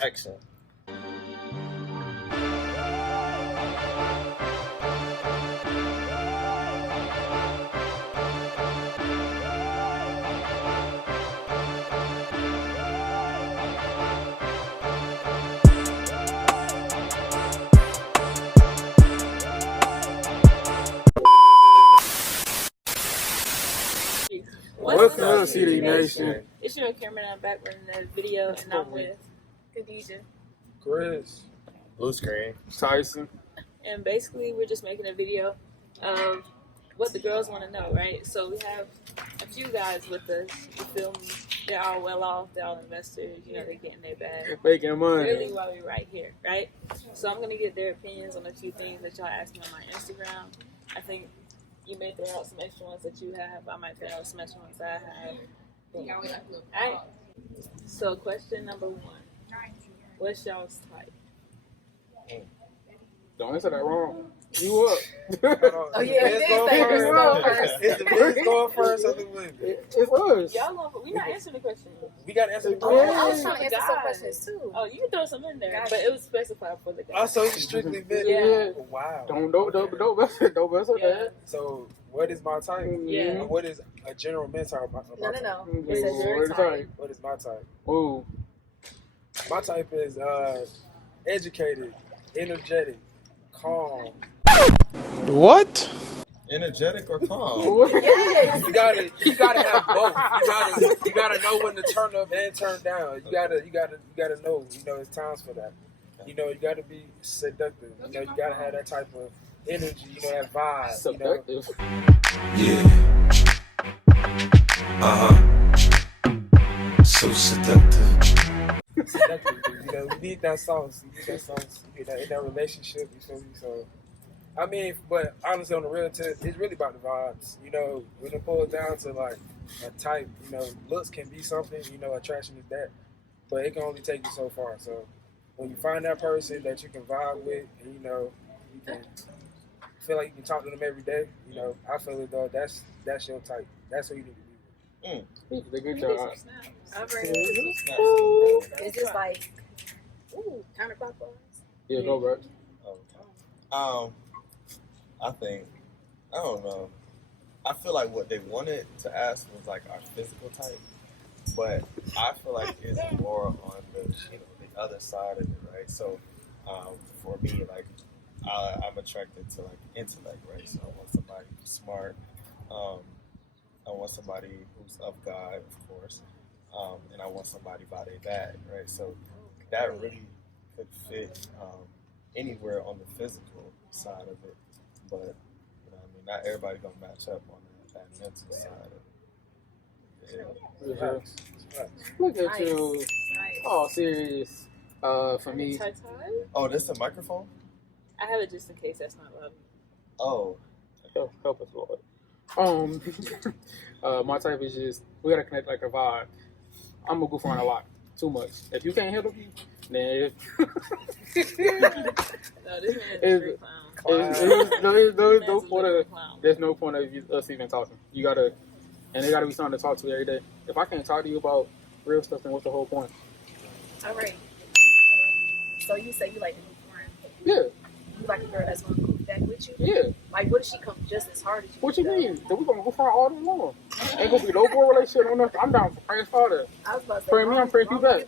Action. Welcome to CD Nation. It's your Cameron. I'm back with another video, and I'm with Khadijah, Chris, Blue screen. Tyson. and basically we're just making a video of what the girls want to know, right? So we have a few guys with us. You feel me? They're all well off. They're all investors. You know, they're getting their bag. Making money. Really, while we're right here, right? So I'm gonna get their opinions on a few things that y'all asked me on my Instagram. I think you may throw out some extra ones that you have. I might throw out some extra ones that I have. Alright. So question number 1. What's y'all's type? Don't answer that wrong. You up. Oh yeah, it go first. Is the men's going first or the women? It's us. Y'all going? We not answering the question. We got to answer the Oh, question. I was trying to answer some questions too. Oh, you can throw some in there, Gotcha. but it was specified for the guys. Also, you strictly men. Yeah. Wow. Don't mess with Yeah. that. So, what is my type? Yeah. Or what is a general men's type? No. Mm-hmm. It says your type. What is my type? Ooh. My type is educated, energetic, calm. What? Energetic or calm? You gotta have both. You gotta know when to turn up and turn down. You gotta know. You know, it's times for that. You know, you gotta be seductive. You know, you gotta have that type of energy. You know, that vibe. Seductive. Yeah. So seductive. Seductive. You know, we need that sauce. You need that sauce. You get that in that relationship. You feel me? So, I mean, but honestly, on the real tip, it's really about the vibes. You know, when it boils down to like a type, you know, looks can be something. You know, attraction is that, but it can only take you so far. So, when you find that person that you can vibe with, and you know, you can feel like you can talk to them every day. You know, I feel as though that's your type. That's who you need to be with. He did a good We job. need some snaps. It's just like counterclockwise. Yeah, go back. I think, I don't know. I feel like what they wanted to ask was like our physical type, but I feel like it's more on the the other side of it, right? So for me, like I'm attracted to like intellect, right? So I want somebody who's smart. I want somebody who's of God, of course, and I want somebody by their bag, right? So that really could fit anywhere on the physical side of it, but you know, I mean, not everybody gonna match up on that mental side of it. Yeah. Look at Nice. you. Nice. Oh, serious. For me. Type? Oh, this is a microphone? I have it just in case that's not loud. Oh, Help us, Lord. My type is just, we gotta connect like a vibe. I'm gonna goof around a lot. Too much. If you can't handle me, then No, this man is a straight clown. there's no point of us even talking. You gotta, and they gotta be something to talk to every day. If I can't talk to you about real stuff, then what's the whole point? All right. So you say you like to goof around. Yeah, You like a girl that's gonna goof back with you. yeah. Like, what if she comes just as hard as you? What you though? mean? Then we gonna go for all day long. Ain't gonna be no more relationship on nothing. I'm down for praying father. I was about to say, Pray me, I'm praying you back.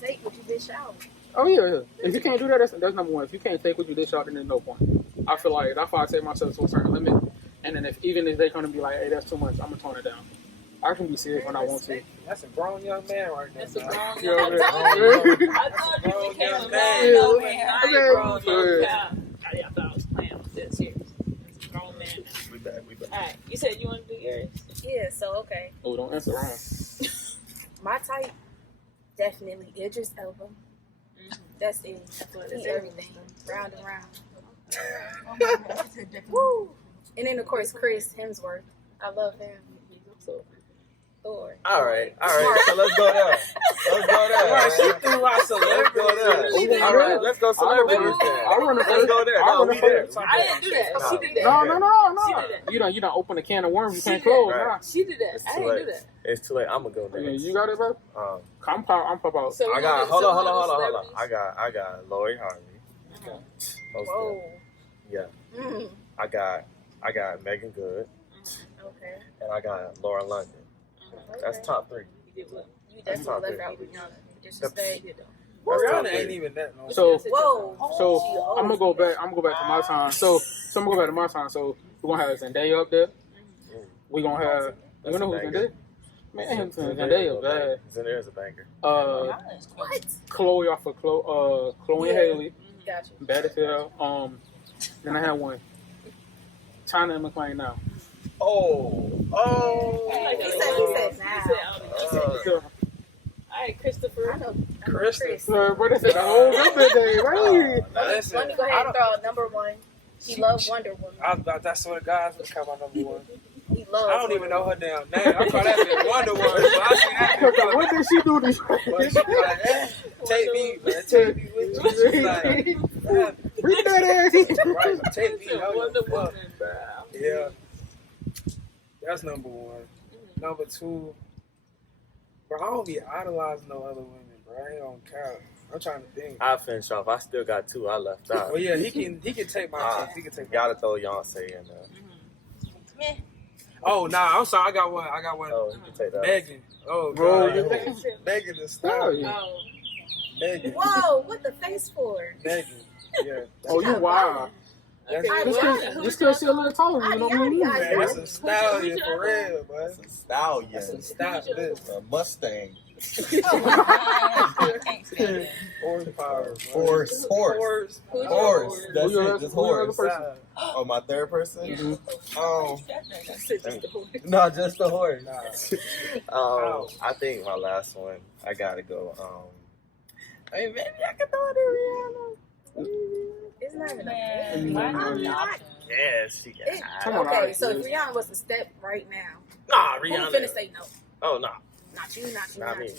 Take what you dish out. Oh yeah. If you can't do that, that's number one. If you can't take what you dish out, then there's no point. I feel like that's why I take myself to a certain limit. And then even if they come to be like, hey, that's too much, I'm gonna tone it down. I can be serious when I want to. That's a grown young man right there. That's a man. grown Yeah, young man. I thought you became a Yeah. man. No, man. I ain't Okay. grown young Yeah. guy. I thought I was playing with this here. It's a grown man. we back. Alright, you said you want to do yours? Yeah. So okay. Oh, don't answer wrong. My type, definitely Idris Elba. That's it. That's what He it is. everything. Round and round. Woo! And then of course Chris Hemsworth. I love him. Thor. All right. So let's go there. Right, she threw out celebrity. there. All right, let's go celebrities then. I'll run the Let's first. go there. I'll No, run the we first. there. I didn't do that. She did that. No. She did that. You don't open a can of worms you She can't did close. that. Nah. She did that. It's I too didn't do late. that. It's too late. I'm gonna go Yeah, next. you got it, bro. I'm popping. So I we got. gonna- Hold so on. we gonna do I got Lori Harvey. celebrities? Most Whoa. definitely. Yeah. Mm. I got Megan Good, Okay. and I got Laura London. That's top 3. You did what? You definitely left out Rihanna. Disrespect. That's top Rihanna 3. ain't even that long. So Whoa. So I'm gonna go back. I'm gonna go back to my time. So I'm gonna go back to my time. So we're gonna have Zendaya up there. We're gonna have. You know who's Zendaya? Man, Zendaya bad. Zendaya's a banger. What? Chloe off of Chloe and Haley, Gotcha. bad as hell. Then I had one. China and McClain now. Oh. He said now. So, All right, Christopher. I know Chris. Chris. but they said the whole good day, right? Listen, Let me go ahead and throw out number 1. He loved Wonder Woman. I was about that's what guys would come out number 1. He loves. I don't even know her damn name. I call that bitch Wonder Woman. So I see that bitch. What did she do this? But she like, take me, man. Take me with you. She's like, man, Bring that ass in. right, take me. Hell Wonder yeah. Woman, bro. Yeah. That's number 1. Number 2, bro, I don't be idolizing no other women, bro. I ain't on count. I'm trying to think. I'll finish off. I still got 2 I left out. Well, yeah, he can take my chance. He can take my Gotta throw Beyonce in there. Meh. Oh, nah, I'm sorry. I got one. Oh, you can take that. Megan. Oh, Bro, God. you Megan is Oh, style. yeah. Oh, Megan. Whoa, what the face for? Megan. Yeah. Oh, you wild. That's, okay. Just because she a little taller, you know what I mean? man, that's a stallion for real, bro. That's a stallion. That's a stallion. A Mustang. Horsepower, bro. Horse. Horse. That's Who your it. Just other horse. person? Oh, my third person? Mhm. No, just the horse. Nah. I think my last one, I gotta go. I mean, maybe I can throw it in Rihanna. It's not even Man, I'm not. Yeah, she got It, Come on, okay, Alex, so if please. Rihanna was to step right now, Nah, who Rihanna. finna say no? Oh, no. Not you, not you, Not not me. you.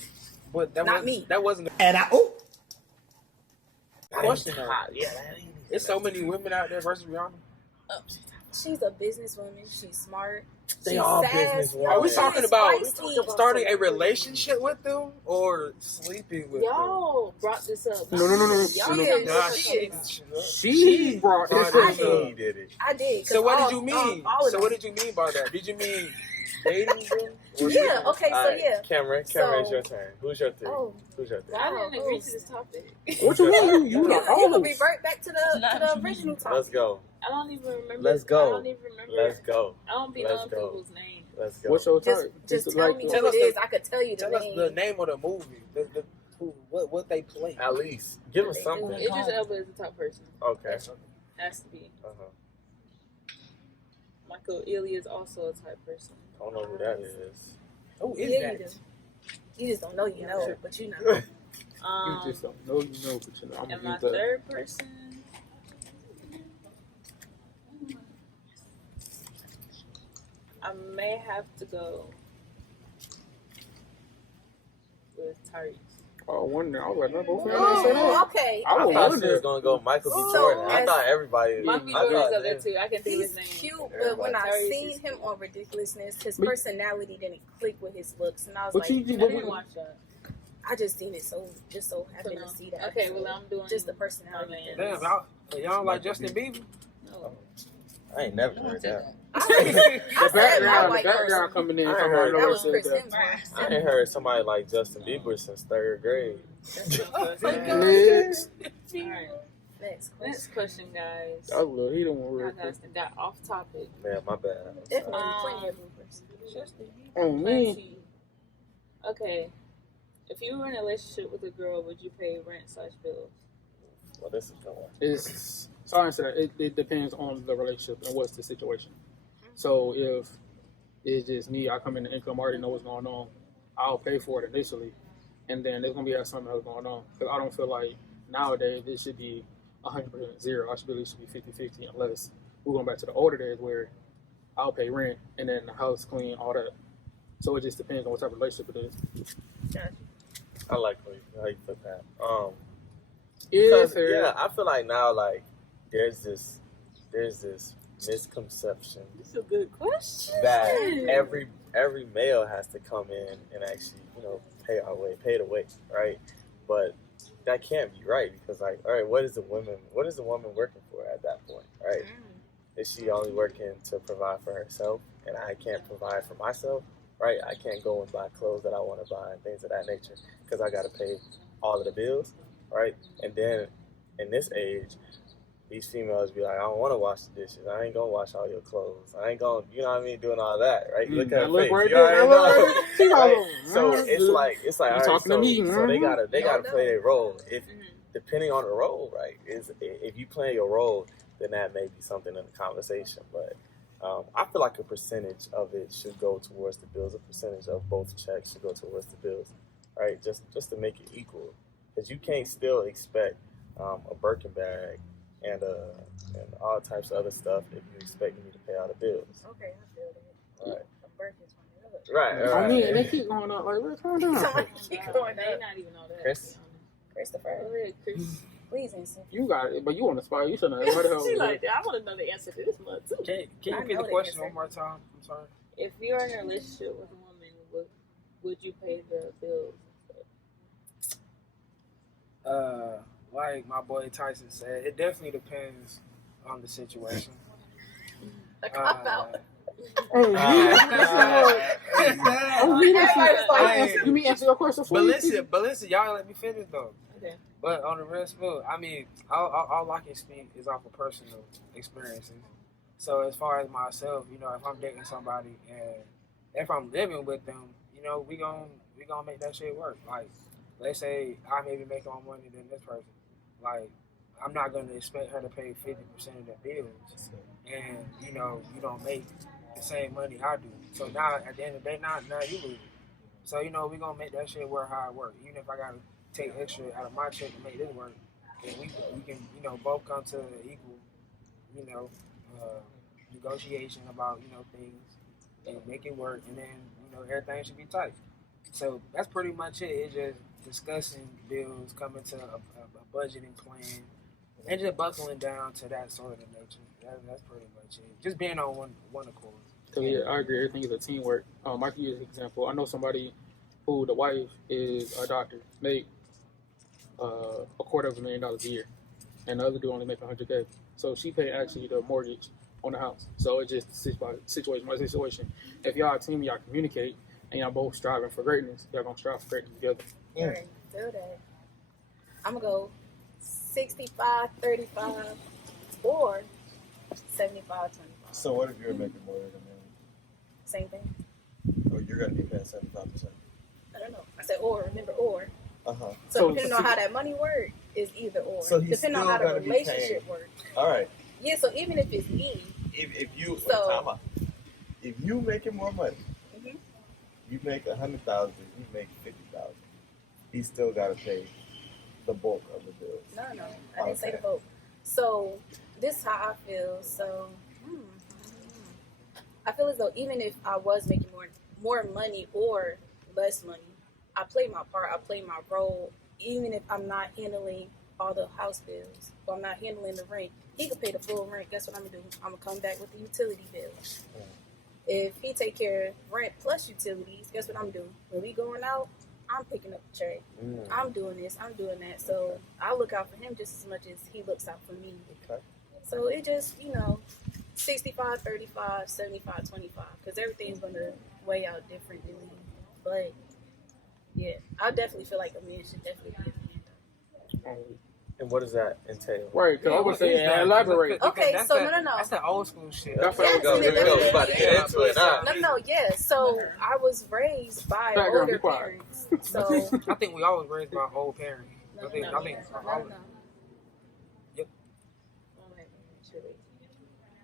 But that Not wasn't, me. That wasn't And I, oh. a question, though. Yeah, that ain't There's so many women out there versus Rihanna. She's a businesswoman. She's smart. They She's all sassy. businesswomen. Are we She's talking about spicy. starting a relationship with them or sleeping with them? y'all brought this up. No. Y'all She come is. Nah, with She this. She brought this brought up. it up. He did it. I did. So what did you mean? All of So what them. did you mean by that? Did you mean dating them? Or Yeah. Okay. So Alright, yeah. Cameron, it's So- your turn. Who's your 3? Oh. Who's your 3? I didn't agree to this topic. What you mean? You the You can host. revert back to the original topic. Let's go. I don't even remember. Let's go. I don't even remember. Let's go. I don't be Let's knowing go. people's names. Let's go. What's your Just, type? just tell like me Tell who us it the- is. I could tell you the Tell us name. the name of the movie. What they play. At least. Give us something. Idris Elba is the top person. Okay. Has to be. Uh-huh. Michael Ealy is also a type person. I don't know who that is. Who is Yeah, you that? do. You just don't know you know, but you know. You just don't know, you know, but you know. I'm And gonna my use that. third person. I may have to go with Tyrese. Oh, wonder. I was like, no, both of y'all say that. Oh, okay. I I was thought she was wondering. gonna go Michael B. So, Jordan. I as- thought everybody. Michael B. I Jordan's thought up there that- too. I can think of He's his name. cute, but when I Tyrese seen is- him on Ridiculousness, his But- personality didn't click with his looks, and I was But like, you, I you, didn't watch that. I just seen it so happened no. to see that. Okay, well I'm doing just the personality. my man. Damn, y'all don't like Justin Bieber? No. I ain't never heard that. I the said my background, the white background person. coming in. I From heard her That was said Chris that. Hemsworth. I ain't heard somebody like Justin Bieber since 3rd grade. Alright. Next. Next question. Next question, guys. I love he don't want I real quick. got off topic. Man, my bad. Definitely plenty of bloopers. Oh, man. Okay. If you were in a relationship with a girl, would you pay rent/bills? Well, this is going. It's sorry to say that it depends on the relationship and what's the situation. So if it's just me, I come in the income, I already know what's going on. I'll pay for it initially, and then there's gonna be something else going on. Because I don't feel like nowadays it should be 100% zero. I should be 50-50 unless we're going back to the older days where I'll pay rent and then the house clean, all that. So it just depends on what type of relationship it is. I like how you put that. Because sir. yeah, I feel like now like there's this misconception That's a good question. that every male has to come in and actually, pay the way, right? But that can't be right because like, all right, what is the woman working for at that point, right? Is she only working to provide for herself and I can't provide for myself, right? I can't go and buy clothes that I want to buy and things of that nature because I got to pay all of the bills, right? And then in this age, these females be like, I don't want to wash the dishes. I ain't gonna wash all your clothes. I ain't gonna, you know what I mean, doing all that, right? Look at her face. Right You already know. there. Right? So it's like, all right, talking to me, so they man. gotta play their role. If depending on the role, right? If you play your role, then that may be something in the conversation. But I feel like a percentage of it should go towards the bills. A percentage of both checks should go towards the bills, right? Just to make it equal, because you can't still expect a Birkin bag and all types of other stuff if you expect me to pay all the bills. Okay, I feel that. Right. A Birkin's one of those. Right. I mean, they keep going up. Like, what's going on? Somebody keep going They up. not even know that. Chris? Christopher, Chris. please answer. You got it, but you on the spot. You shouldn't have. What the hell? She like that. I want to know the answer to this one too. Can you I repeat know the the question answer. one more time? I'm sorry. If you're in a relationship with a woman, would you pay the bills? Like my boy Tyson said, it definitely depends on the situation. A cop out. You mean answer your question for But listen, y'all let me finish though. Okay. But on the real smooth, I mean, all I can speak is off of personal experiences. So as far as myself, if I'm dating somebody and if I'm living with them, we gonna make that shit work. Like, let's say I may be making more money than this person. Like, I'm not gonna expect her to pay 50% of the bills, and you don't make the same money I do. So now at the end of the day, now you lose. So we gonna make that shit work how it works. Even if I gotta take extra out of my check to make this work, then we can both come to an equal negotiation about things and make it work, and then everything should be tight. So that's pretty much it. It's just discussing bills, coming to a budgeting plan, and just buckling down to that sort of nature. That's pretty much it. Just being on one accord. So yeah, I agree. Everything is a teamwork. I can use an example. I know somebody who the wife is a doctor, make $250,000 a year, and the other dude only make $100K. So she paid actually the mortgage on the house. So it's just situation by situation. If y'all a team, y'all communicate, and y'all both striving for greatness, y'all gonna strive for greatness together. Yeah. Right, feel that. I'm gonna go 65-35 or 75-25. So what if you're making more than a million? Same thing. Or you're gonna be paying 75%? I don't know. I said or. Remember or. Uh-huh. So depending on how that money works, is either or. So he's depending on still how the gonna be relationship paying. works. All right. Yeah. So even if it's me, If you So- time out. If you making more money, Mhm. you make 100,000, you make 50,000. He still got to pay the bulk of the bills. no, I didn't say Okay. the vote. So this is how I feel. So I feel as though even if I was making more money or less money, I play my part. I play my role. Even if I'm not handling all the house bills or I'm not handling the rent, he could pay the full rent. Guess what I'm gonna do? I'm gonna come back with the utility bill. If he take care of rent plus utilities, guess what I'm doing? When we going out, I'm picking up the check. I'm doing this. I'm doing that. So I look out for him just as much as he looks out for me. Okay. So it just 65-35, 75-25, because everything's gonna weigh out differently. But yeah, I definitely feel like a man should definitely be a man. And what does that entail? Right, because I would say elaborate. Okay, That's so that- no. That's that old school shit. That's Yes, what Go, here we go. We're about to get into it now. No, yeah. So I was raised by Background, older be quiet. parents. So I think we always raised by old parents. no. I think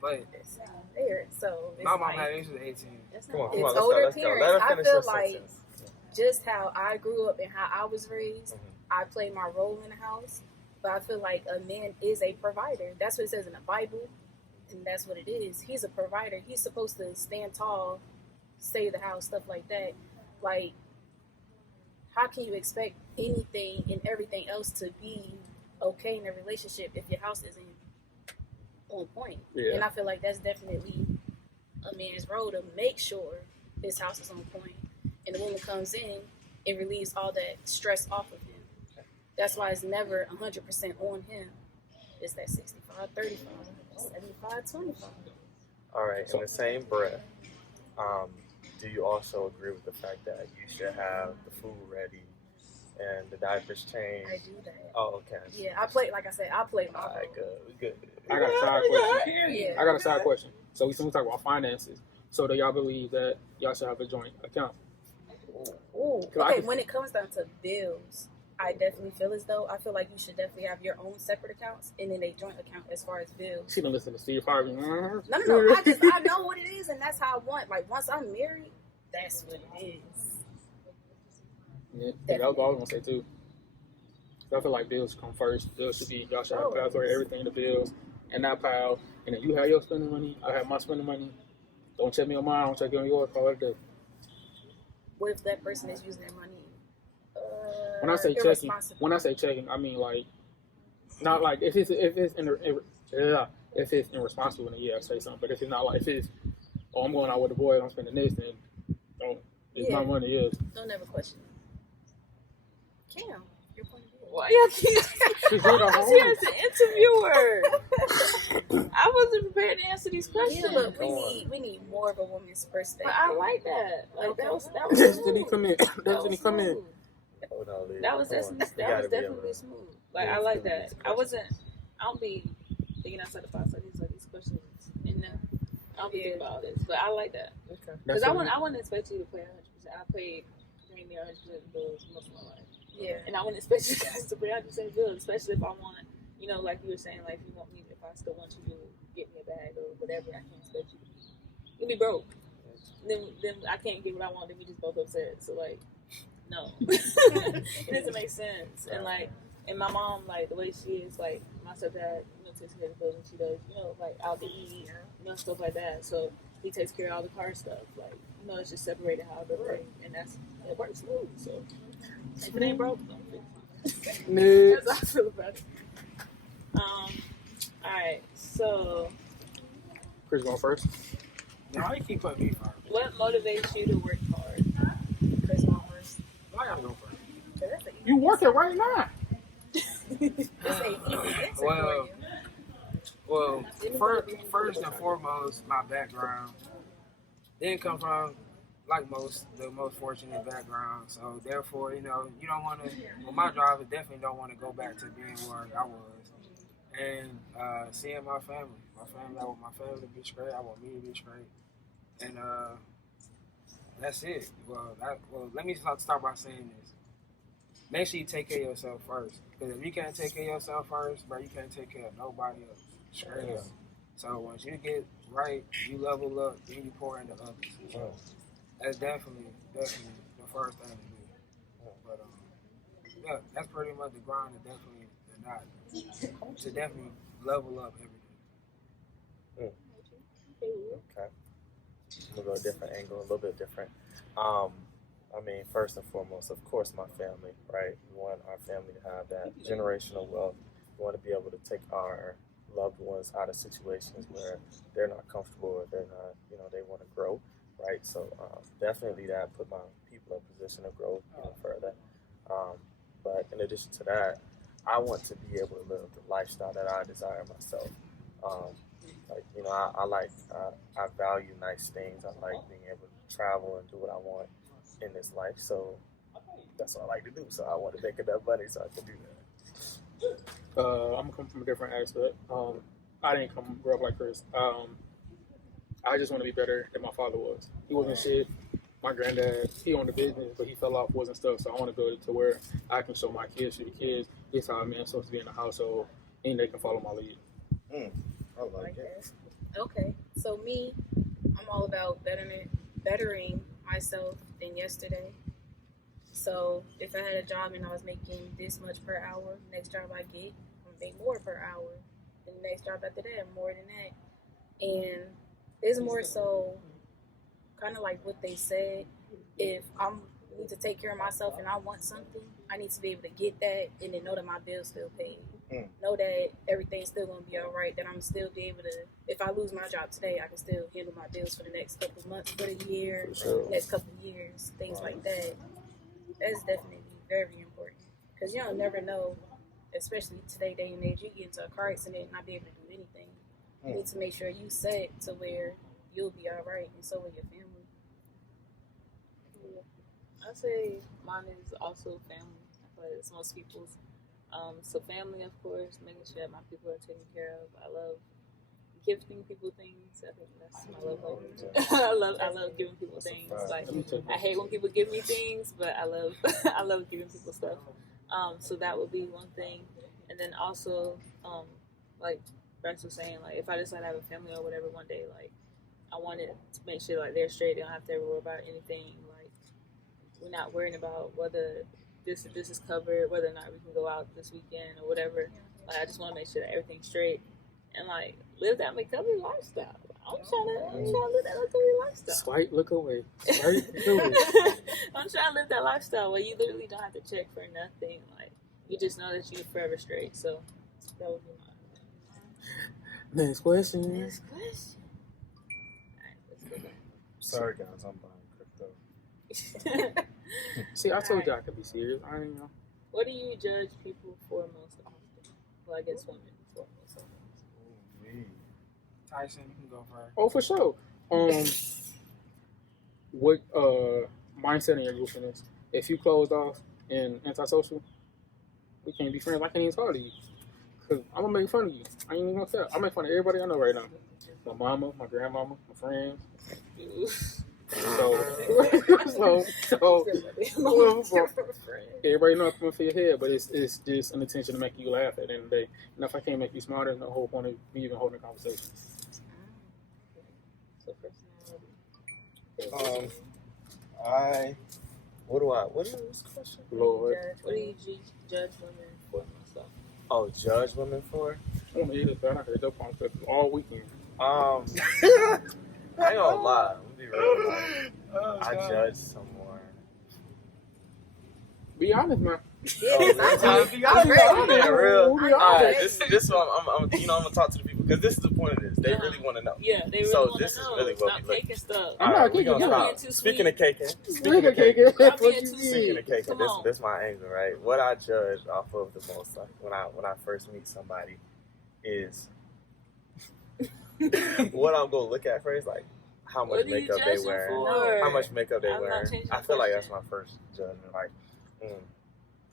but There. So it's my mom like, had issues at 18. Come on, it's let's go. older Let's go. parents. Let her I finish feel her like sentence. just how I grew up and how I was raised, Mhm. I play my role in the house. But I feel like a man is a provider. That's what it says in the Bible, and that's what it is. He's a provider. He's supposed to stand tall, save the house, stuff like that. Like, how can you expect anything and everything else to be okay in a relationship if your house isn't on point. Yeah. And I feel like that's definitely a man's role to make sure his house is on point. And the woman comes in and relieves all that stress off of him. That's why it's never 100% on him. It's that 65, 35, 75, 25. All right. In the same breath, do you also agree with the fact that you should have the food ready and the diapers changed? I do that. Oh, okay. Yeah, I play, like I said, I play my All right, role. good. I got a side question. Yeah. I got a side question. So we talk about finances. So do y'all believe that y'all should have a joint account? Ooh, 'Cause I okay, can- when it comes down to bills, I definitely feel as though I feel like you should definitely have your own separate accounts and then a joint account as far as bills. She done listen to Steve Harvey. No. I know what it is, and that's how I want. Like once I'm married, that's what it is. Yeah, that's what I was gonna say too. I feel like bills come first. Bills should be, y'all should have a for everything to bills and not pile. And then you have your spending money, I have my spending money. Don't check me on mine, don't check you on yours, call it a day. What if that person is using their money? When I say checking, I mean like not like if it's irresponsible, then yeah, say something. But if it's not like if it's I'm going out with the boys, I'm spending this, then it's my money is. Don't ever question it. Cam, your point of view. Why y'all keep? She's doing her I was homework. here as an interviewer. I wasn't prepared to answer these questions. Yeah, look, we need more of a woman's perspective. But I like that. Like that was Destiny smooth. come in. Destiny come in. Smooth. Oh, no, Lee. That was Come on. definitely smooth. Like I like that. I don't be thinking outside the box like these questions, and then I don't be thinking about all this. But I like that Okay. because I wouldn't expect you to play 100%. I played bring me 100% of bills most of my life. Yeah. And I wouldn't expect you guys to pay 100% bills, especially if I want, like you were saying, like if you want me, if I still want you to get me a bag or whatever, I can't expect you to be broke. Then I can't get what I want. Then we just both upset. So like, no, it doesn't make sense. And like, and my mom, like the way she is, like my stepdad, takes care of the bills and she does, like out to eat, stuff like that. So he takes care of all the car stuff. Like, it's just separated how the thing, and it works smooth. So if it ain't broke, don't fix it. That's how I feel about it. All right, so Chris going first. No, I keep putting me first. what motivates you to work hard? Chris on first. Why y'all go first? That's an You working right now. easy answer Well, for you. first and foremost, my background didn't come from the most fortunate background. So therefore, you don't want to. Well, my driver definitely don't want to go back to being where I was, and seeing my family. I want my family to be straight. I want me to be straight, and that's it. Well, let me start by saying this. Make sure you take care of yourself first. Because if you can't take care of yourself first, bro, you can't take care of nobody else. Straight up. So once you get right, you level up, then you pour into others. So that's definitely the first thing to do. But yeah, that's pretty much the grind to definitely level up everything. Okay. We'll go a different angle, a little bit different. First and foremost, of course, my family, right? We want our family to have that generational wealth. We want to be able to take our loved ones out of situations where they're not comfortable or they're not, they want to grow, right? So definitely that put my people in position to grow further. But in addition to that, I want to be able to live the lifestyle that I desire myself. I value nice things. I like being able to travel and do what I want in this life. So that's what I like to do. So I want to make enough money so I can do that. I'm gonna come from a different aspect. I didn't grow up like Chris. I just want to be better than my father was. He wasn't shit. My granddad, he owned a business, but he fell off, wasn't stuff. So I want to go to where I can show my kids to the kids. This is how a man's supposed to be in the household, and they can follow my lead. I like it. Okay, so me, I'm all about bettering myself than yesterday. So if I had a job and I was making this much per hour, next job I get, I'm gonna make more per hour. And the next job after that, more than that. And it's more so kind of like what they said. If I need to take care of myself and I want something, I need to be able to get that and then know that my bill's still paid. Mm. Know that everything's still going to be all right, that I'm still be able to, if I lose my job today, I can still handle my bills for the next couple of months, for the year, next couple of years, things like that. That's definitely very important because you don't never know, especially today, day and age, you get into a car accident and not be able to do anything. You need to make sure you set to where you'll be all right, and so will your family. I'd say mine is also family, but it's most people's. So family, of course, making sure that my people are taken care of. I love gifting people things. I think that's my love language. I love giving people things. Like I hate when people give me things, but I love I love giving people stuff. So that would be one thing, and then also like Rex was saying, like if I decide to have a family or whatever one day, like I wanted to make sure like they're straight. They don't have to ever worry about anything. Like we're not worrying about whether this is covered, whether or not we can go out this weekend or whatever. Like I just want to make sure that everything's straight and like live that recovery lifestyle. I'm trying to live that recovery lifestyle. Swipe, look away. Swipe, look away. I'm trying to live that lifestyle where you literally don't have to check for nothing. Like you just know that you're forever straight. So that would be mine. Next question. Next question. Alright, let's go back. Sorry guys, I'm buying crypto. See, I told you I could be serious. I didn't know. What do you judge people for most often? Well, I guess women for most often. Tyson, you can go first. Oh, for sure. What mindset in your group in this? If you closed off and antisocial, we can't be friends. I can't even talk to you. Because I'm going to make fun of you. I ain't even going to tell. I make fun of everybody I know right now. My mama, my grandmama, my friends. So everybody know I'm coming for your head, but it's just an intention to make you laugh at the end of the day. And if I can't make you smarter, there's no whole point of me even holding a conversation. So personality. What is this question? Lord. What do you judge women for most often? Oh, judge women for? I'm going to eat this, but I heard that punk all weekend. I ain't gonna lie. I'm gonna be real. Like, I judge someone. Be honest, man. I'm real. Be honest. Alright, this one I'm gonna talk to the people because this is the point of this. They really want to know. Yeah, they really So want to know. this is really what Stop we look. taking stuff. I'm not Alright, we kicking gonna you. Y'all stop. being too Speaking of sweet. caking. Speaking of cake, Y'all what being you too mean? Speaking of caking, Come on. this my angle, right? What I judge off of the most, like when I first meet somebody, is what I'm gonna look at first, like how much What do you makeup they judge them wearing, for? how much makeup they I'm not wearing. changing I the feel like question. that's my first judgment. Like,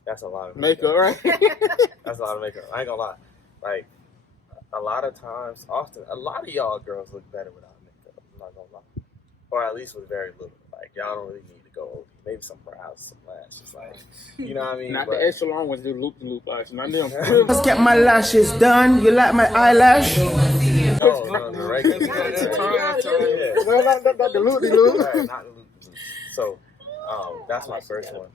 that's a lot of Makeup, right? That's a lot of makeup. I ain't gonna lie. Like, a lot of times, often, a lot of y'all girls look better without makeup. I'm not gonna lie. Or at least with very little. Like, y'all don't really need to go OD. Maybe some brows, some lashes. Like, you know what I mean? Not But- the extra long ones, the loop lashes. Not them. Let's get my lashes done. You like my eyelash? No, the regular. Yeah. No, not the loop. Right, not the loop. So, that's my first one.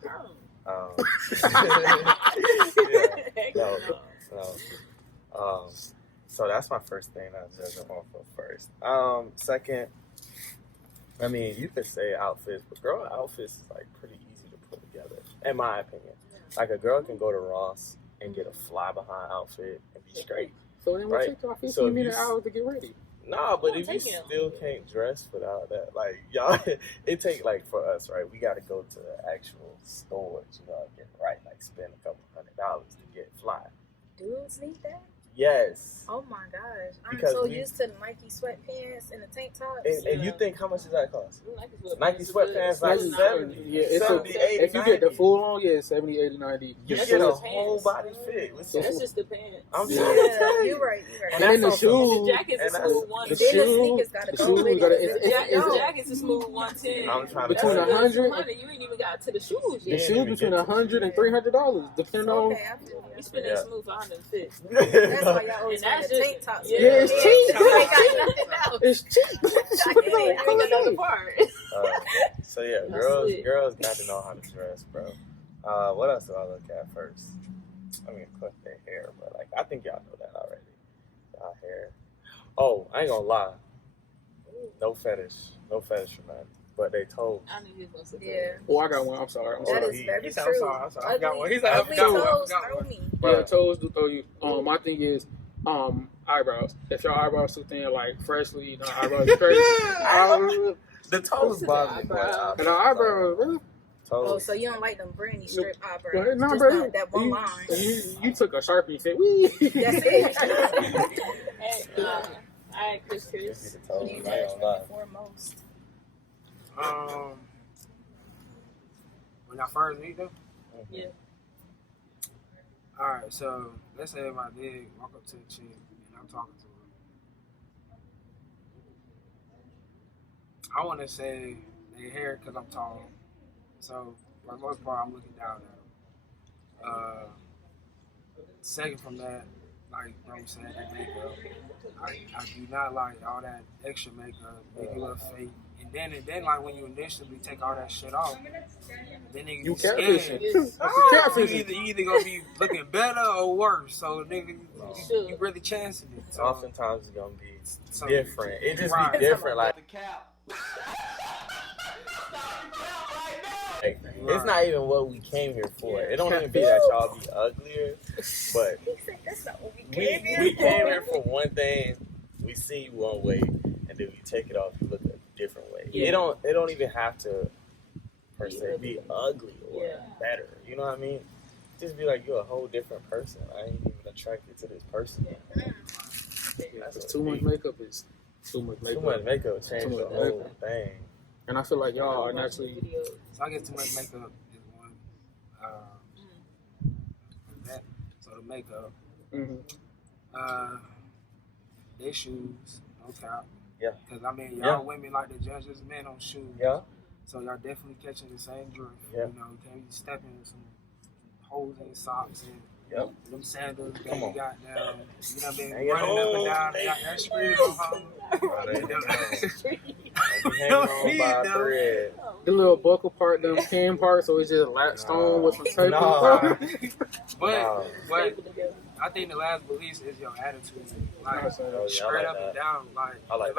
So that's my first thing I judge them off of first. Second, I mean, you could say outfits, but girl outfits is like pretty easy to put together, in my opinion. Like a girl can go to Ross and get a fly behind outfit and be straight. So then we'll Right. take off 15 So if minute you- hours to get ready. Nah, but Oh, if you take it. still can't dress without that, like y'all, it take like for us, right? We got to go to the actual stores, you know, get right, like spend a couple $100 to get fly. Dudes need that? Yes. Oh my gosh. I'm Because so we- used to the Nike sweatpants and the tank tops. And you think how much does that cost? Nike Nike sweatpants, like Nike 70, yeah, it's 70, 80, if you get the 90. full on, yeah, 70, 80, 90. You That's get a just whole pants. body fit. With some, That's just the pants. I'm Yeah. trying to Yeah, tell you. you're right. And then the that's shoes. The jacket's a And that's- smooth one. The Then the shoes, sneakers gotta the go shoes with gotta- it. The jacket's a smooth 110. I'm trying to Between tell you. 100 You ain't even got to the shoes The yet. Yeah. shoes between $100 and $300, depending on. Okay, I feel you. You spend Yeah. that smooth for 150. That's why y'all always And wear that's the just- tank tops. yeah, it's cheap. You ain't got nothing else. It's cheap. I get it. I ain't got another part. So yeah, That's girls it. got to know how to dress, bro. What else do I look at first? I mean, clip their hair, but like I think y'all know that already. Y'all hair. Oh, I ain't gonna lie. No fetish for men. but they toes. I knew he was gonna say Yeah. Oh, I got one. I'm sorry. I'm That sorry. is very He true. said, I'm sorry. I forgot one. He said, I Ugly forgot one. I toes forgot throw one. me. Yeah, toes do throw you. My thing is, eyebrows. If your eyebrows too thin, like freshly done eyebrows, crazy. The toes bother me more. And our eyebrows, really? Oh, Toes. so you don't like them brandy strip Well, eyebrows? nah, Just bro. that one line. You took a Sharpie and said, wee. That's it. Hey, all right, Chris. Give me the toes. I ain't gonna lie. Foremost. When I first meet them, Yeah. all right. So let's say if I did walk up to the chick and I'm talking to her, I want to say they hair because I'm tall. So for the most part, I'm looking down at them. Second from that, like bro said, that makeup. I do not like all that extra makeup, make you look fake. And then like when you initially take all that shit off, then nigga You scared. catfishing. You Catfishing. either gonna be looking better or worse. So nigga, you really chancing it. So, Oftentimes it's gonna be So- different. It just Right. be different. Like it's not even what we came here for. It don't even be that y'all be uglier, but That's not what we we came here for one thing. We see you one way, and then we take it off. You look a different way. Yeah. It don't even have to per se be ugly or Yeah. better. You know what I mean? Just be like you're a whole different person. I ain't even attracted to this person. That's what Too it much be. makeup is too much Too makeup. much makeup changed Too the much whole makeup. thing. And I feel like y'all are naturally. So I get too much makeup is one. That. So the makeup, Mhm. their shoes, no cap. Yeah. Because I mean, y'all Yeah. women like to judge us men on shoes. Yeah. So y'all definitely catching the same drift. Yeah. You know, you can't be stepping in some holes in your socks and Yep. them sandals that Come you on. got down. You know, been Hanging running up and on. down. Got that screen on home. Hanging on by a thread. The little buckle part, them can part, so it's just latched on with some tape. Nah. But I think the last but least is your attitude. Like Oh, yeah, straight I up like and that. down. Like, I like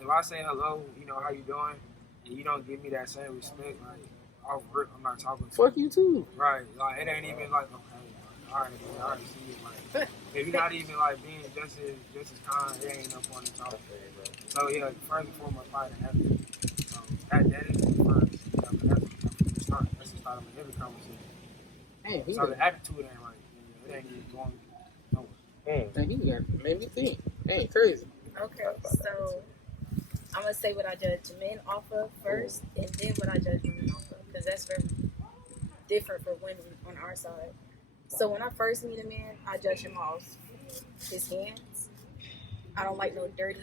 if I say hello, you know, how you doing, and you don't give me that same respect, like off rip, I'm not talking to Fuck you too. Right. Like it ain't even like okay, all right, man, I already see it. Like if you're not even like being just as kind, it ain't no point in talking. So yeah, first and foremost, probably the attitude. So that is the first. You know, that's the start. That's the start of every conversation. Man, he So the attitude ain't right. It ain't even going nowhere. Man, he got made me think. Ain't crazy. Okay, so I'm gonna say what I judge men off of first, and then what I judge women off of, because that's very different for women on our side. So when I first meet a man, I judge him off his hands. I don't like no dirty.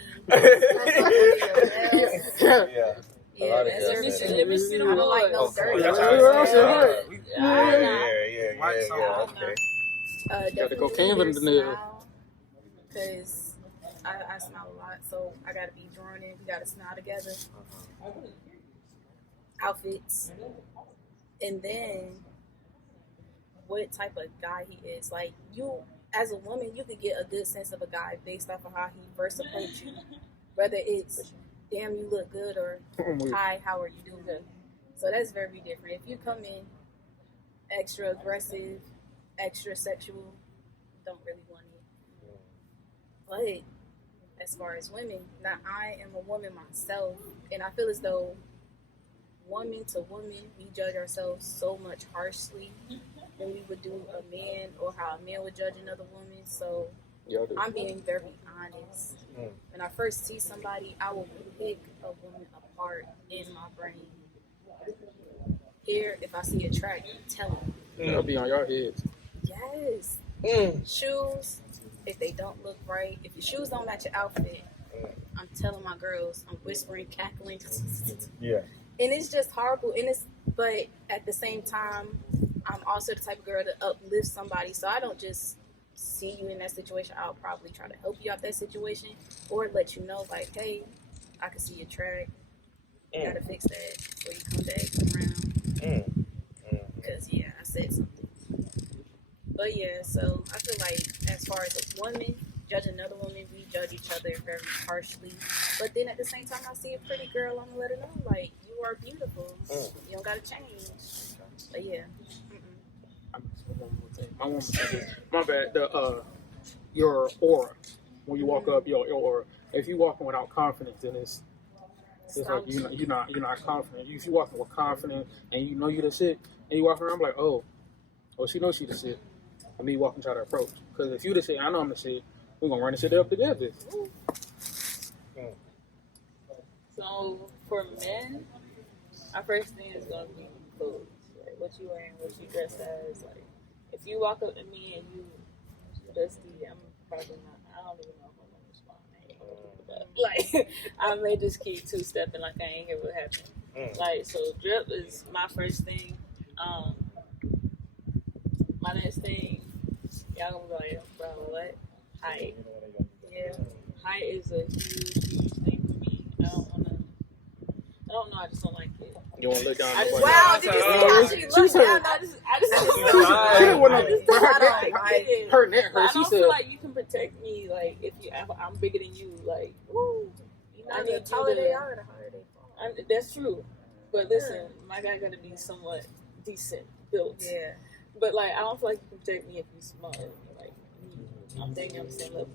Yeah. Yeah, of that's girls very say Let me see I the don't like no boys. dirty. That's Yeah. Got the cocaine definitely in the nail. because I smile a lot, so I gotta be drawn in. We gotta smile together. Outfits, and then what type of guy he is. Like you, as a woman, you could get a good sense of a guy based off of how he first approached you, whether it's damn you look good or hi, how are you doing? So that's very different. If you come in extra aggressive, extra sexual, don't really want it. But as far as women, now I am a woman myself, and I feel as though woman to woman, we judge ourselves so much harshly than we would do a man, or how a man would judge another woman. So Y'all do. I'm being very honest. When I first see somebody, I will pick a woman apart in my brain. Here, if I see a track, tell them. Y'all be on your heads. Yes. Shoes, if they don't look right, if your shoes don't match your outfit, I'm telling my girls, I'm whispering, cackling. Yeah. And it's just horrible. But at the same time, I'm also the type of girl to uplift somebody. So I don't just see you in that situation. I'll probably try to help you out that situation, or let you know, like, hey, I can see your track. You gotta fix that before you come back around. Because yeah, I said something. But yeah, so I feel like as far as a woman, judge another woman, we judge each other very harshly. But then at the same time, I see a pretty girl, I'm gonna let her know, like, you are beautiful. You don't gotta change. But yeah. My woman said this. My bad. Your aura. When you walk up, your aura. If you walking without confidence, then it's like you're not confident. If you walking with confidence and you know you the shit, and you walk around like, oh, she knows she the shit. And me walking try to approach. Because if you the shit, I know I'm the shit. We're gonna run the shit up together. So for men, our first thing is gonna be clothes. Like what you wearing, what you dress as. Like if you walk up to me and you dusty, I'm probably not. I don't even know if I'm gonna respond. But like I may just keep two-stepping like I ain't hear what happened. Like so, drip is my first thing. My next thing, y'all gonna be like, bro, what? Height. Yeah, height is a huge thing for me. I don't know. I just don't like it. You want to look down? Wow, did you see how she looked down? I just her neck hurt. I She don't said, feel like you can protect me. Like if I'm bigger than you, like ooh, you know, the taller they are, the harder they fall. That's true. But listen, my guy got to be somewhat decent built. Yeah. But like I don't feel like you can protect me if you small. Like I'm thinking I'm the same level.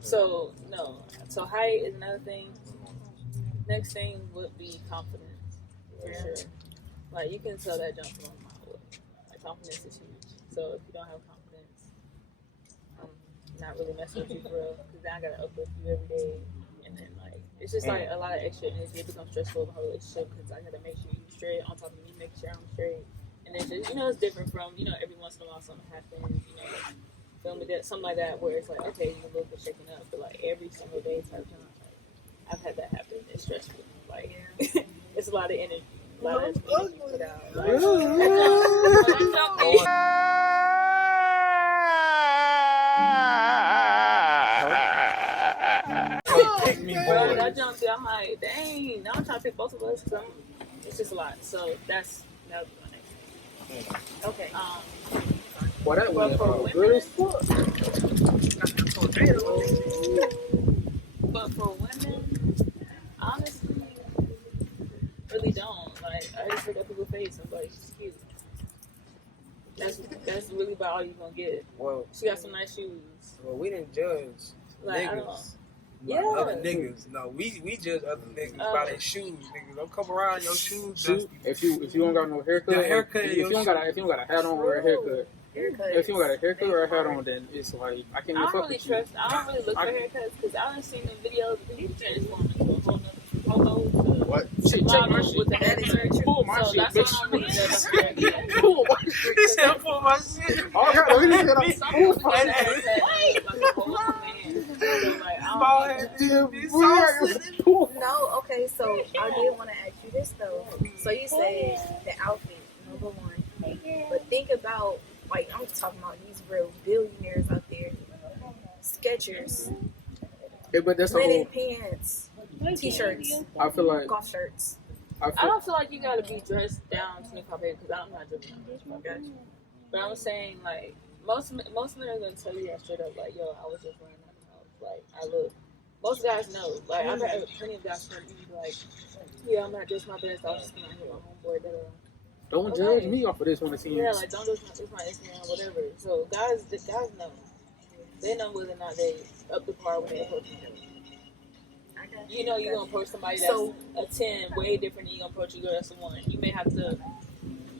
So no. So height is another thing. Next thing would be confidence. For sure. Like you can tell that jump from a mile away. Like confidence is huge. So if you don't have confidence, I'm not really messing with you for real. Because then I gotta uplift you every day, and then like it's just like a lot of extra energy. It becomes stressful in the whole relationship because I gotta make sure you're straight on top of me, make sure I'm straight, and it's just it's different from every once in a while something happens, like, feel me, that something like that where it's like okay you're a little bit shaken up, but like every single day type of time, like I've had that happen. It's stressful. Like it's a lot of energy. A lot of energy put out. Pick me, Bro, boy. that jump there, I'm like, dang, now I'm trying to pick both of us because it's just a lot. So that would be my next thing. Okay. "Well, that But for was good as fuck." But for women, honestly, really don't. Like, I just look at people's face and be like, she's cute. That's really about all you're gonna get. Well, She got some nice shoes. well, we didn't judge Like, I don't- niggas. Yeah. Other niggas. No, we judge other niggas by their shoes. Niggas don't come around your shoes. See, if you don't got no haircut, The haircut if in you your don't got a hat on or a haircut. Haircuts. If you don't got a haircut or a hat on, then it's like I can't even I don't fuck really with you. trust. I don't really look for haircuts because I done seen the videos of people transforming into a whole nother What? Shit, check my shit. with the haircut. Pull my So shit, that's what bitch. I'm really judging. Pull my shit. He said, pull my shit. Oh, yeah, let me get up. Some people get that haircut like a whole other man. So like I don't know. No, okay, so I did want to ask you this though. So you say the outfit, number one. But think about, like, I'm talking about these real billionaires out there. Skechers, Yeah, but that's a linen whole. pants, t-shirts, I feel like golf shirts. I don't feel like you gotta be dressed down 25 because I'm not dressing down. But I'm saying like most men are gonna tell you that straight up. Like, yo, I was just wearing that. Like, I look. Most guys know. Like, I've had plenty of guys tell me like, yeah, I'm not just my best. I was just gonna hit my homeboy. don't judge me off of this when I see Yeah, you. like don't just it's my Instagram, whatever. So guys know. They know whether or not they up the par when they approach you. You know you're gonna approach somebody that's a 10 way different than you're gonna approach a girl that's a 1. You may have to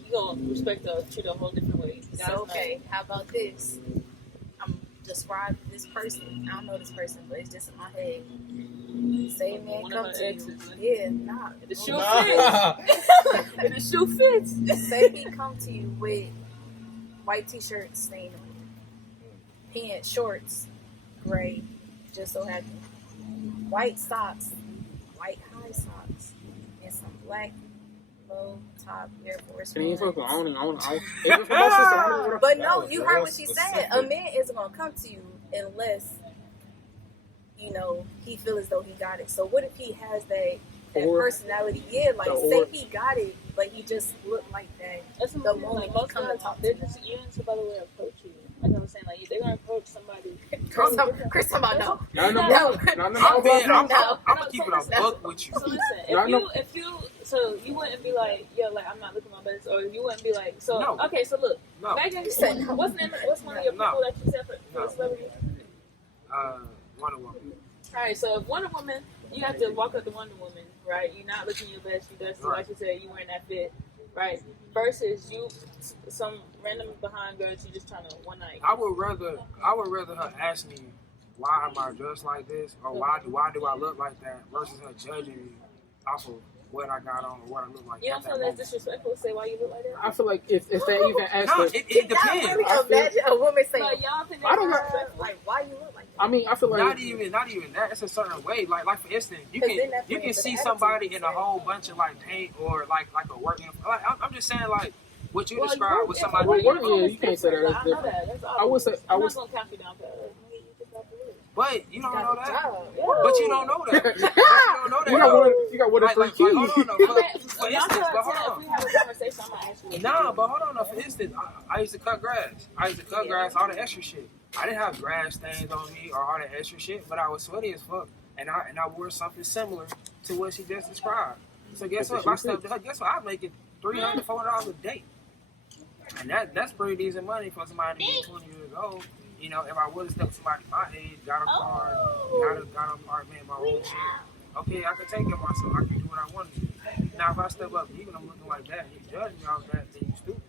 you gonna respect her, treat her a whole different way. Guys So, okay, how about this? I'm describing this person. I don't know this person, but it's just in my head. Say man One come of her to exes. you. Yeah, nah. The shoe fits. And the shoe fits. Say he come to you with white t-shirt stain on it, pants, shorts, gray, just so happen, white socks, white high socks, and some black low top Air Force Can you fuck? Ones. I don't. If it's my sister, I don't know what But no, you heard what she specific. said. A man isn't gonna come to you unless he feel as though he got it. So what if he has that Or- personality? Yeah, like or- say he got it, but he just looked like that. That's The the moment like you most come to guys, talk to they're them. just even about the way I approach you. like I was saying, like they're gonna approach somebody. Chris, I'm about no. Not no No. more. Not no I'm more. gonna No, keep it so a buck with you. So listen, No, if you, so you wouldn't be like, yo, like I'm not looking my best, or you wouldn't be like, so No. okay, so look, No. Megan, said no. what's one of your people that you said for No. celebrity? Wonder Woman. All right, so if Wonder Woman, you have to walk up to Wonder Woman, right? You're not looking your best. You dusty, like you said, you wearing that fit, right? Versus you, some random behind girls, you just trying to one night. I would rather her ask me why am I dressed like this, or why do I look like that, versus her judging me off of what I got on or what I look like. You don't feel that's disrespectful to say why you look like that? I feel like if they even ask No, us, it depends. Really imagine a woman saying, Like, y'all think I don't know. like, why you look like that? I mean, I feel like Not even that. It's a certain way. Like for instance, you 'Cause then can that's you when can it's see an somebody attitude, in a whole bunch of like paint or like a working. Like, I'm just saying like what you Well, describe with somebody. Well, Well, working, you can't say that. I That's know different. that. That's I would say I I'm would. not gonna count you down for that. You just have to lose. But you don't know that. Yeah. But you don't know that. But you don't know that. You got one of three keys. Hold on, though. For Y'all instance, tell but hold if on. we have a conversation, I'm gonna ask you. Nah, but hold on. Though. For instance, I used to cut grass. All the extra shit. I didn't have grass stains on me or all that extra shit, but I was sweaty as fuck, and I wore something similar to what she just described. So guess what? If I stepped to her, guess what? I'm making $300, $400 a day, and that's pretty decent money for somebody to be 20 years old. You know, if I would have stepped to somebody my age, got a car, got an apartment, my own shit, okay, I could take care of myself. I can do what I want to do. Now, if I step up, even I'm looking like that, you judge me off that, then you stupid.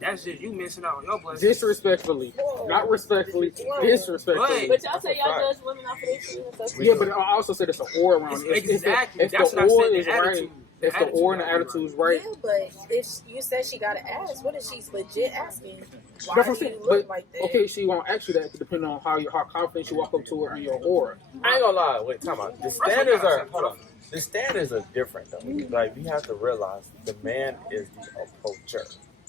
That's just you missing out on your blessing. Disrespectfully, not respectfully, disrespectfully. But y'all say y'all judge women off of this shit. Yeah, but I also said it's an aura around it. Exactly. If That's the what I aura said. is The right, attitude. if the aura and the attitude is right, Yeah, but if you said she got to ask, what if she's legit asking? Why that's what I'm do saying. you look But like that? okay, she won't ask you that depending on how confident you walk up to her and your aura. I ain't gonna lie. Wait, time out. The standards are hold on. The standards are different though. Like we have to realize the man is the approacher,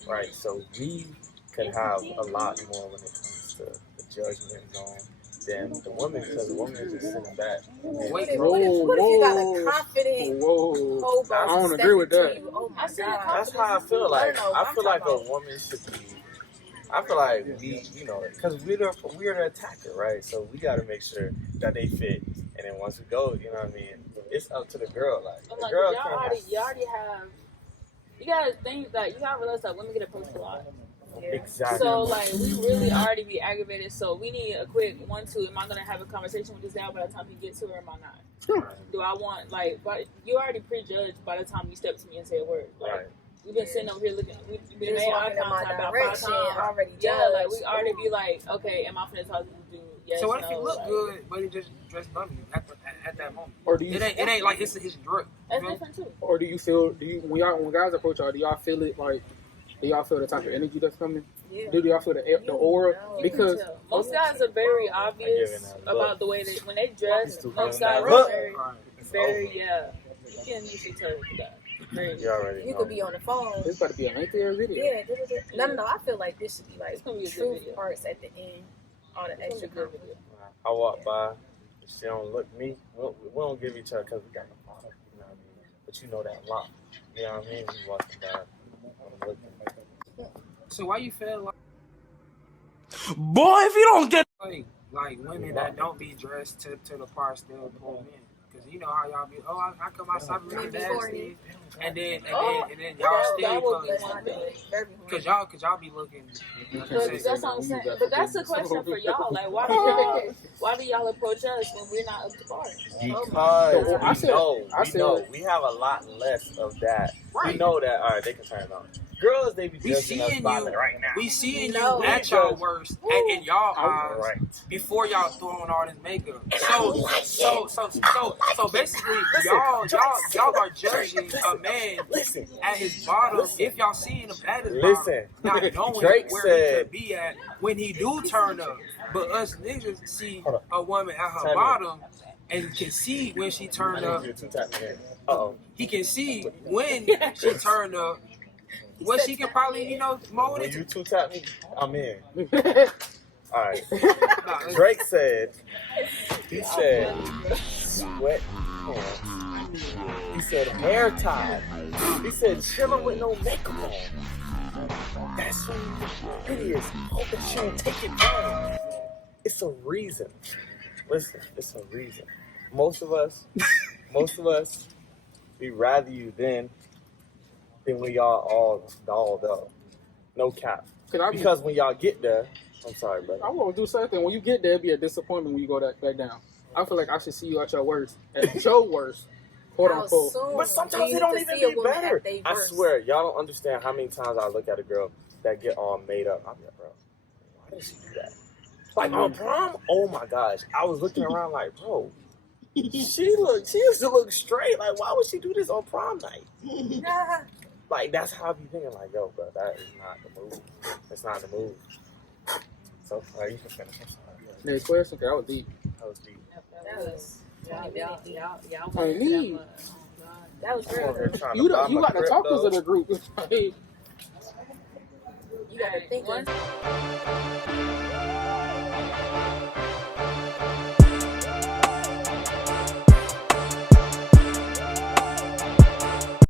right? So we can have a lot more when it comes to the judgment zone than the woman, because the woman is just sitting back. And What Whoa, if you got whoa. a confident Whoa, hobo? I don't stepping agree with to that. you? Oh my I see the God. that's how I feel like. No, I I'm feel like a talking about- woman should be. I feel like we, you know, because we're the attacker, right? So we got to make sure that they fit, and then once we go, you know what I mean? It's up to the girl. Like I'm the like, girl y'all can't already have. You gotta think that you gotta realize that women get approached a lot. exactly. So like we really already be aggravated. So we need a quick 1-2. Am I gonna have a conversation with this guy by the time he gets to her? Or am I not? Do I want like? But you already prejudged by the time you step to me and say a word. Like, Right. we've been sitting over here looking. We've been Just made eye walking in my contact about 5 direction, times. already Yeah, like judged. we already be like, okay, am I finna talk to this dude? Yes, So what if no, you look like, good, but he just dressed bummy at that moment? Or do you? It ain't like it's his drip. That's different too. Or do you feel? When guys approach y'all, do y'all feel it like? Do y'all feel the type of energy that's coming? Yeah. Do y'all feel the aura? know. Because Tell. Most guys are very obvious about the way that when they dress. Most guys are Look. very, very You can usually tell with that. Very. You already You know. could be on the phone. it's about to be a lengthy ass video. Yeah. No. I feel like this should be like It's gonna be a good truth video. parts at the end. All the It's gonna extra be a good content. video. I walk by, if she don't look me, we don't give each other because we got the product, you know what I mean? But you know that lot, you know what I mean? We walking by, I'm looking. So why you feel Boy, if you don't get like women that don't be dressed to the part still pull men? Because you know how y'all be. Oh, I come outside really nasty, and then y'all still that would be Let's one not do thing. it. Very because horny. y'all be looking. But that's what I'm saying. But that's the question for y'all. Like, why do y'all approach us when we're not up to par? Because I we know, we have a lot less of that. Right. We know that, all right, they can turn it on. Girls, they be We judging us seeing by you like right now. We seeing No. you at y'all worst and in y'all eyes Right. before y'all throwing all this makeup. So basically, y'all are judging a man Listen. at his bottom if y'all seeing him at his Listen. bottom, not knowing Drake where he said- could be at when he do turn up. But us niggas see Hold a woman at her Tell me. bottom and can see when she I turned need up. you to tap me in. Uh-oh. He can see when she turned up. What she can probably, mold When it. you two tap me, I'm in. Yeah. All right. Nah, Drake said, he said, sweat. Hold on. He said, hair tie. He said, chilling with no makeup on. That's so hideous. Hope that she don't take it down. It's a reason. Listen, it's a reason. Most of us, we rather you then than when y'all all dolled up. No cap. Because when y'all get there, I'm sorry, brother. I won't do something. When you get there, it'll be a disappointment when you go back down. I feel like I should see you at your worst. At your worst. Quote unquote. But sometimes it don't even be better. I swear, y'all don't understand how many times I look at a girl that get all made up. I'm like, bro, why did she do that? Like on prom? Oh my gosh. I was looking around like, bro, she used to look straight. Like, why would she do this on prom night? Like, that's how I be thinking, like, yo, bro, that is not the move. It's not the move. So, you can finish. I'm sorry. Next question, that was deep. That was deep. That was Y'all. I need. that was real. You got the talkers of the group. You gotta think.